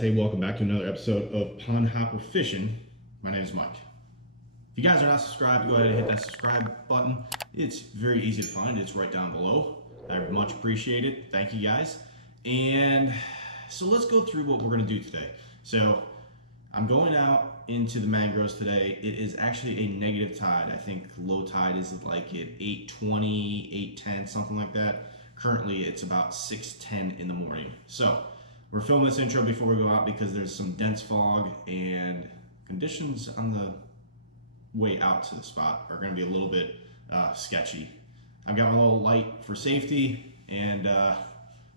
guys, hey, welcome back to another episode of Pond Hopper Fishing. My name is Mike. If you guys are not subscribed, go ahead and hit that subscribe button. It's very easy to find. It's right down below. I much appreciate it. Thank you guys. And so let's go through what we're going to do today. So I'm going out into the mangroves today. It is actually a negative tide. I think low tide is like at 8:20, 8:10, something like that. Currently it's about 6:10 in the morning. So we're filming this intro before we go out because there's some dense fog and conditions on the way out to the spot are going to be a little bit sketchy. I've got my little light for safety, and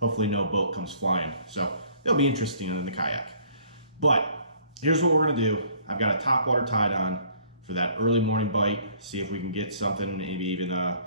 hopefully no boat comes flying. So it'll be interesting in the kayak. But here's what we're going to do. I've got a topwater tied on for that early morning bite. See if we can get something, maybe even a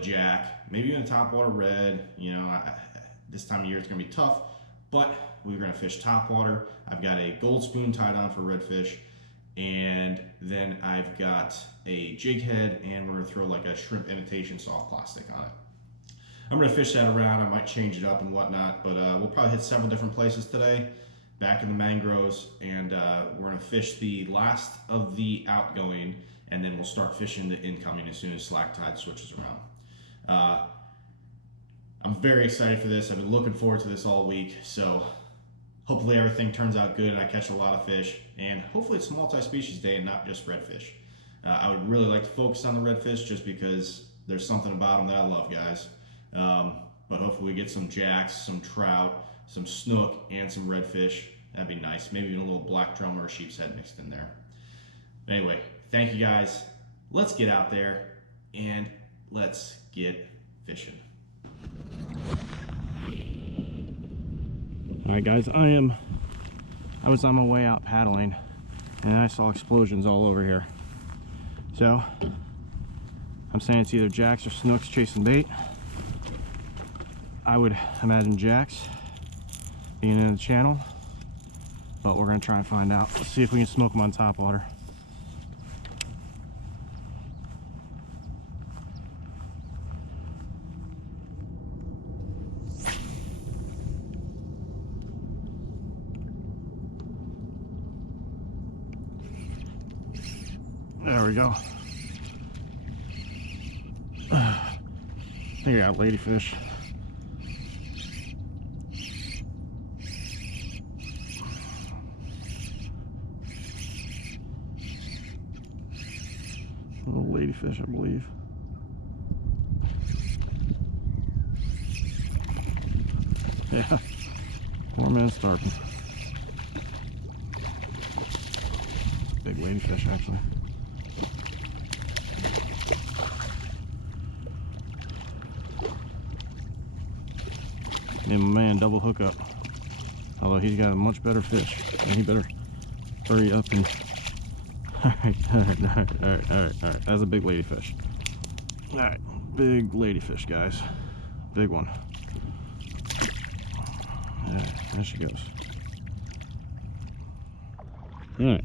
jack, maybe even a topwater red. This time of year it's going to be tough, but we're going to fish topwater. I've got a gold spoon tied on for redfish, and then I've got a jig head, and we're going to throw like a shrimp imitation soft plastic on it. I'm going to fish that around. I might change it up and whatnot, but we'll probably hit several different places today back in the mangroves, and we're going to fish the last of the outgoing, and then we'll start fishing the incoming as soon as slack tide switches around. I'm very excited for this. I've been looking forward to this all week, so hopefully everything turns out good and I catch a lot of fish, and hopefully it's a multi-species day and not just redfish. I would really like to focus on the redfish just because there's something about them that I love, guys. But hopefully we get some jacks, some trout, some snook, and some redfish. That'd be nice. Maybe even a little black drum or a sheep's head mixed in there. But anyway, thank you guys. Let's get out there and let's get fishing. All right, guys, I was on my way out paddling and I saw explosions all over here. So I'm saying it's either jacks or snooks chasing bait. I would imagine jacks being in the channel, but we're gonna try and find out. Let's see if we can smoke them on topwater. There we go. I think I got ladyfish. A little ladyfish, I believe. Yeah, poor man starving. It's a big ladyfish, actually. And my man double hook up, although he's got a much better fish, and he better hurry up and all right, that's a big ladyfish. All right, big ladyfish, guys, big one. All right, there she goes. All right,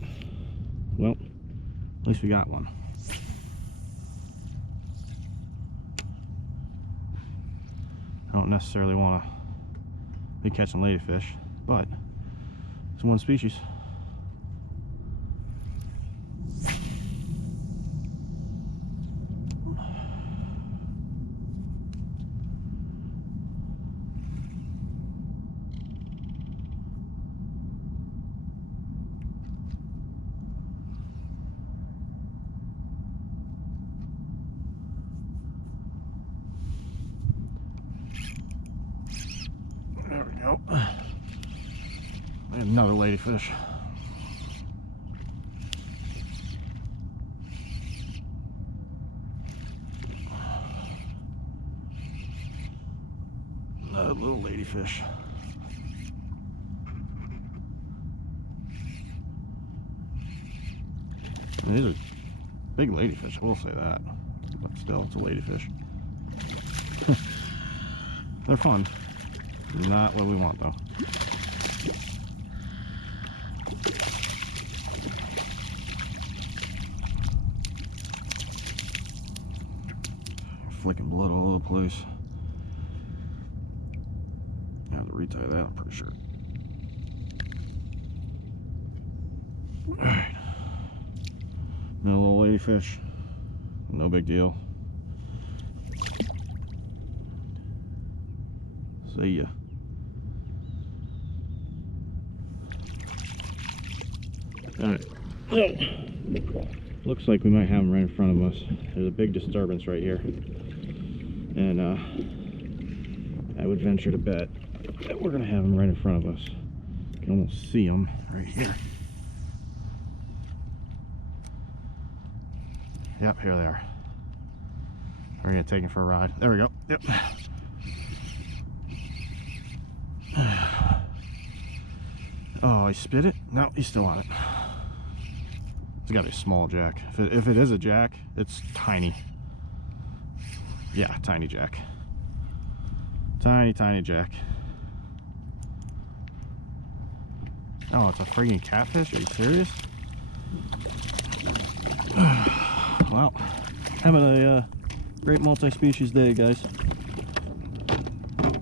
well, at least we got one. I don't necessarily want to be catching ladyfish, but it's one species. There we go. And another ladyfish. Another little ladyfish. And these are big ladyfish, I will say that. But still, it's a ladyfish. They're fun. Not what we want, though. Flicking blood all over the place. I have to retie that, I'm pretty sure. Alright. No little ladyfish. No big deal. See ya. Alright. Oh. Looks like we might have them right in front of us. There's a big disturbance right here. And I would venture to bet that we're gonna have them right in front of us. You can almost see them right here. Yep, here they are. We're gonna take them for a ride. There we go. Yep. Oh, he spit it? No, he's still on it. It's got a small jack. If it is a jack, it's tiny. Yeah, tiny jack. Tiny, tiny jack. Oh, it's a friggin' catfish? Are you serious? Well, having a great multi-species day, guys.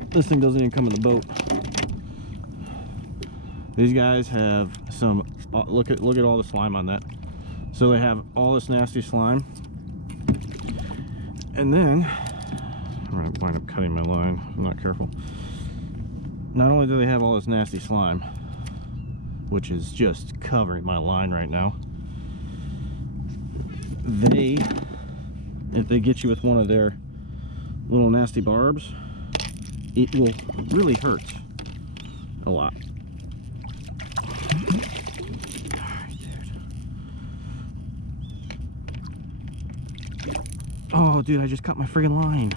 This thing doesn't even come in the boat. These guys have some. Look at all the slime on that. So they have all this nasty slime, and then I'm gonna wind up cutting my line. If I'm not careful. Not only do they have all this nasty slime, which is just covering my line right now, if they get you with one of their little nasty barbs, it will really hurt a lot. Oh, dude, I just cut my friggin' line.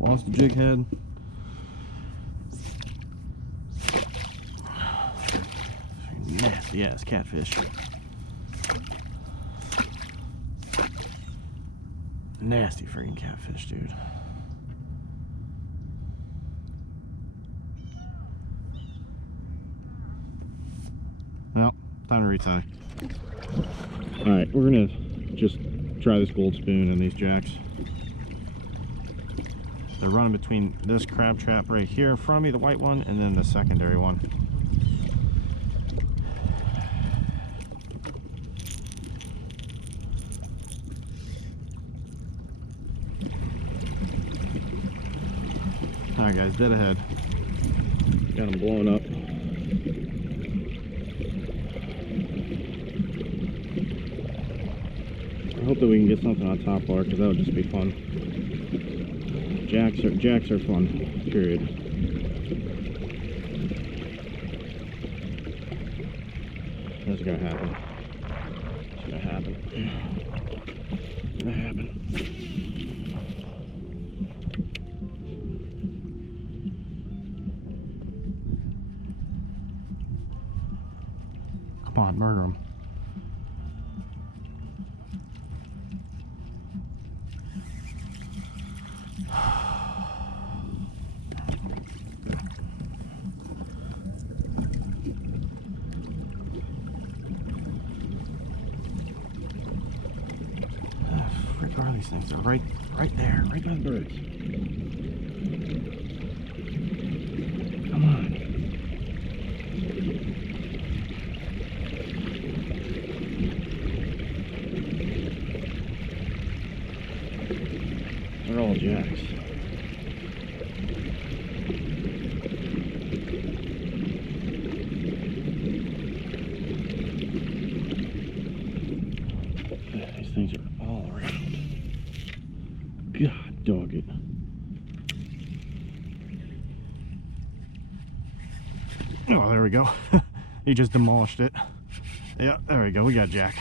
Lost the jig head. Nasty ass catfish. Nasty friggin' catfish, dude. Well, time to retie. Alright, we're gonna just try this gold spoon and these jacks. They're running between this crab trap right here in front of me, the white one, and then the secondary one. Alright guys, dead ahead. Got them blown up. I hope that we can get something on top water, because that would just be fun. Jacks are fun, period. That's gonna happen. It's gonna happen. It's gonna happen. Come on, murder him. Frick are these things? They're right there, right by the birds. Come on. They're all jacks. These things are all around. God dog it. Oh, there we go. He just demolished it. Yeah, there we go. We got Jack.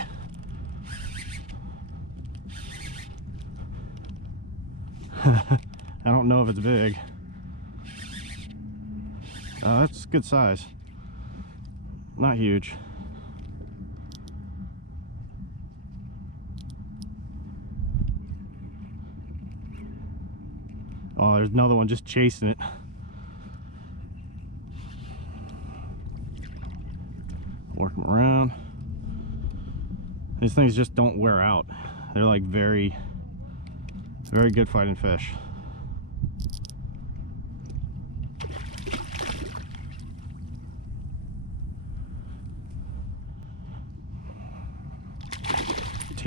I don't know if it's big. That's good size. Not huge. Oh, there's another one just chasing it. Work them around. These things just don't wear out. They're like very good fighting fish.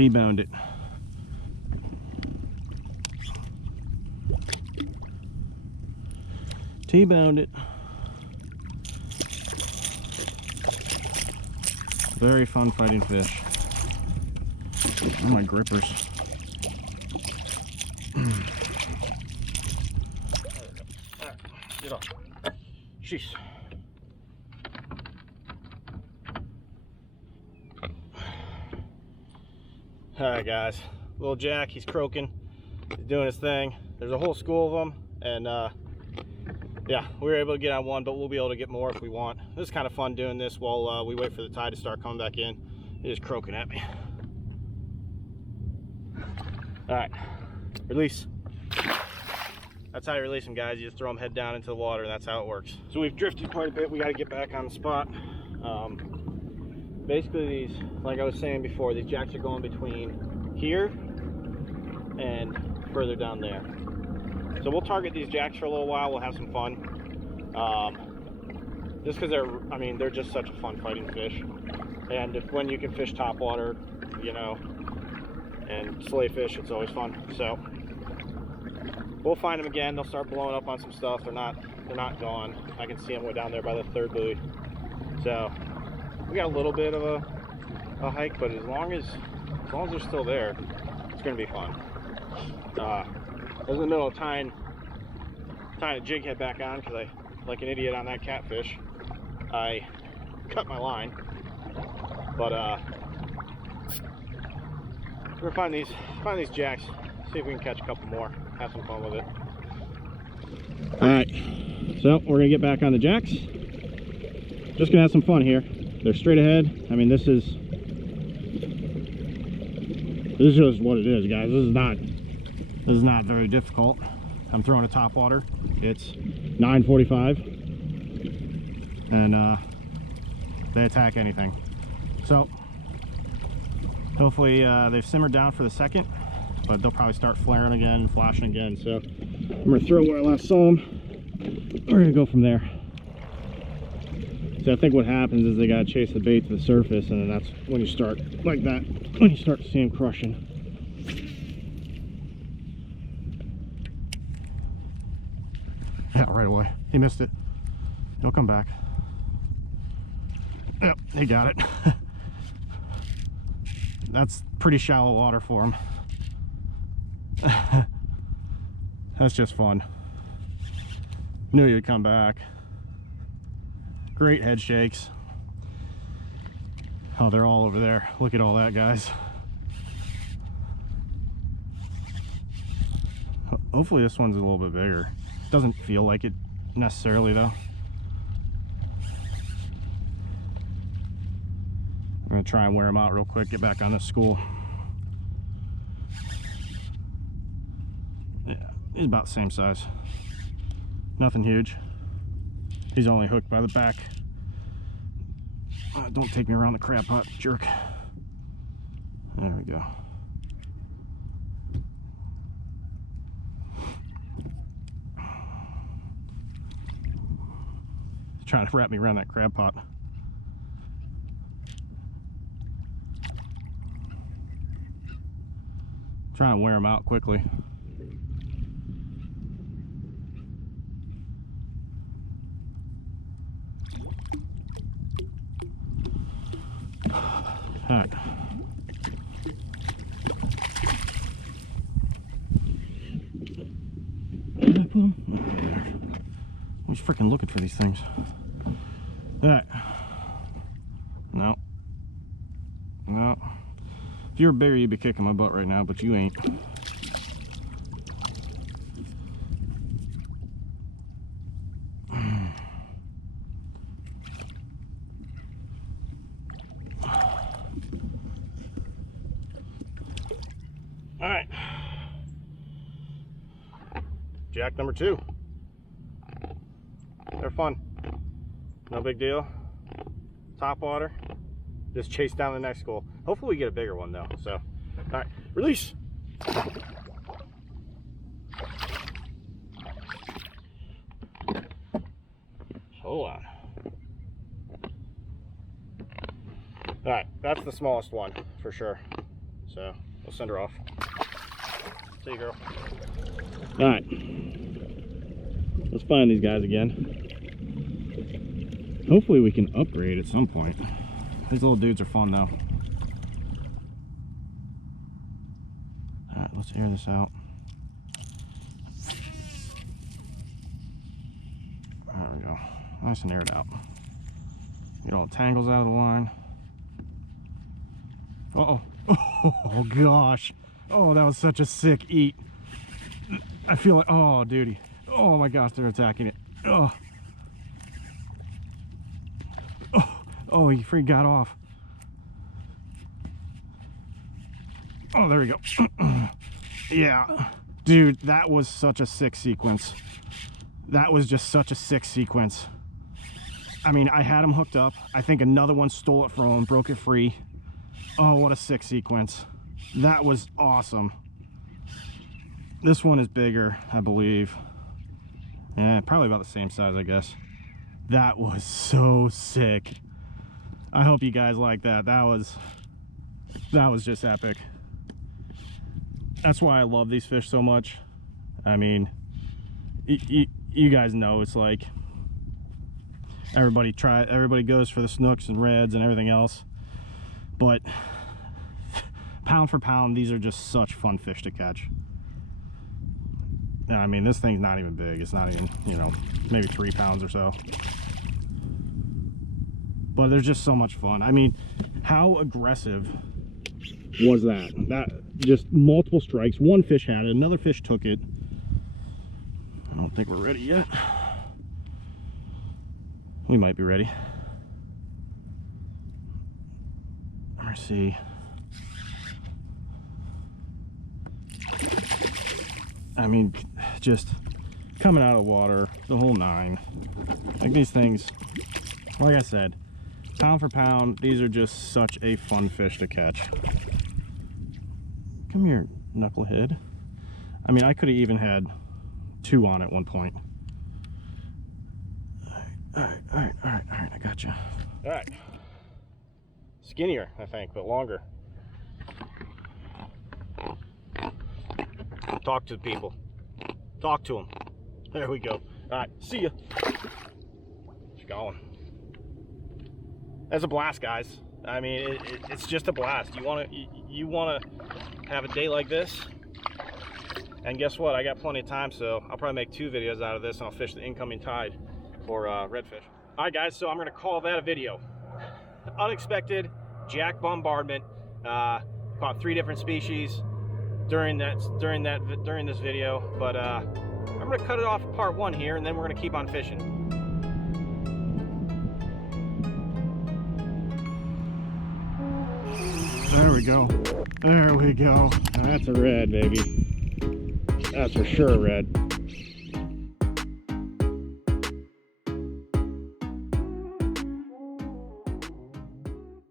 T-boned it. T-boned it. Very fun fighting fish. Oh, my grippers. Get off. Jeez. Alright guys, little Jack, he's croaking, he's doing his thing. There's a whole school of them, and yeah, we were able to get on one, but we'll be able to get more if we want. This is kind of fun doing this while we wait for the tide to start coming back in. He's just croaking at me. Alright, release. That's how you release them, guys. You just throw them head down into the water, and that's how it works. So we've drifted quite a bit. We got to get back on the spot. Basically, these, like I was saying before, these jacks are going between here and further down there. So we'll target these jacks for a little while. We'll have some fun. Just because they're, I mean, they're just such a fun fighting fish. And when you can fish topwater, you know, and slay fish, it's always fun. So we'll find them again. They'll start blowing up on some stuff. They're not gone. I can see them way down there by the third buoy. So we got a little bit of a hike, but as long as they're still there, it's gonna be fun. I was in the middle of tying a jig head back on because I, like an idiot on that catfish, I cut my line. But we're gonna find these jacks, see if we can catch a couple more, have some fun with it. All right, so we're gonna get back on the jacks. Just gonna have some fun here. They're straight ahead. I mean, this is just what it is, guys. This is not very difficult. I'm throwing a topwater. It's 9:45, and they attack anything. So hopefully they've simmered down for the second, but they'll probably start flaring again, flashing again. So I'm gonna throw where I last saw them. We're gonna go from there. So I think what happens is they gotta chase the bait to the surface, and then that's when you start like that, when you start to see them crushing. Yeah, right away. He missed it. He'll come back. Yep, he got it. That's pretty shallow water for him. That's just fun. Knew you'd come back. Great head shakes. Oh, they're all over there. Look at all that, guys. Hopefully this one's a little bit bigger. Doesn't feel like it necessarily though. I'm gonna try and wear them out real quick, get back on this school. Yeah, he's about the same size. Nothing huge. He's only hooked by the back. Don't take me around the crab pot, jerk. There we go. He's trying to wrap me around that crab pot. Trying to wear him out quickly. All right. Where did I put them? Oh, there. I was freaking looking for these things. All right. No. No. If you were bigger, you'd be kicking my butt right now, but you ain't. All right, jack number 2. They're fun, no big deal. Topwater, just chase down the next school. Hopefully we get a bigger one though. So, all right, release. Hold on. All right, that's the smallest one for sure. So we'll send her off. See you, girl. All right, let's find these guys again. Hopefully we can upgrade at some point. These little dudes are fun though. All right, let's air this out. There we go. Nice and aired out. Get all the tangles out of the line. Uh-oh. Oh gosh. Oh, that was such a sick eat. I feel like, oh duty. Oh my gosh, they're attacking it. Oh. Oh, he freaking got off. Oh, there we go. Yeah. Dude, that was such a sick sequence. That was just such a sick sequence. I mean, I had him hooked up. I think another one stole it from him, broke it free. Oh, what a sick sequence. That was awesome. This one is bigger, I believe. Yeah, probably about the same size, I guess. That was so sick. I hope you guys like that. That was just epic. That's why I love these fish so much. I mean, you guys know it's like everybody goes for the snooks and reds and everything else, but pound for pound, these are just such fun fish to catch. I mean, this thing's not even big. It's not even, you know, maybe 3 pounds or so. But they're just so much fun. I mean, how aggressive was that? That just multiple strikes. One fish had it, another fish took it. I don't think we're ready yet. We might be ready. Let's see. I mean, just coming out of water, the whole 9. Like these things, like I said, pound for pound, these are just such a fun fish to catch. Come here, knucklehead. I mean, I could have even had 2 on at one point. All right, I got you. All right. Skinnier, I think, but longer. Talk to the people. Talk to them. There we go. All right, see ya. She's going. That's a blast, guys. I mean, it's just a blast. You wanna have a day like this, and guess what? I got plenty of time, so I'll probably make 2 videos out of this, and I'll fish the incoming tide for redfish. All right, guys. So I'm gonna call that a video. Unexpected jack bombardment. Caught 3 different species during this video, but I'm gonna cut it off in part 1 here, and then we're gonna keep on fishing. There we go. There we go. That's a red, baby. That's for sure a red.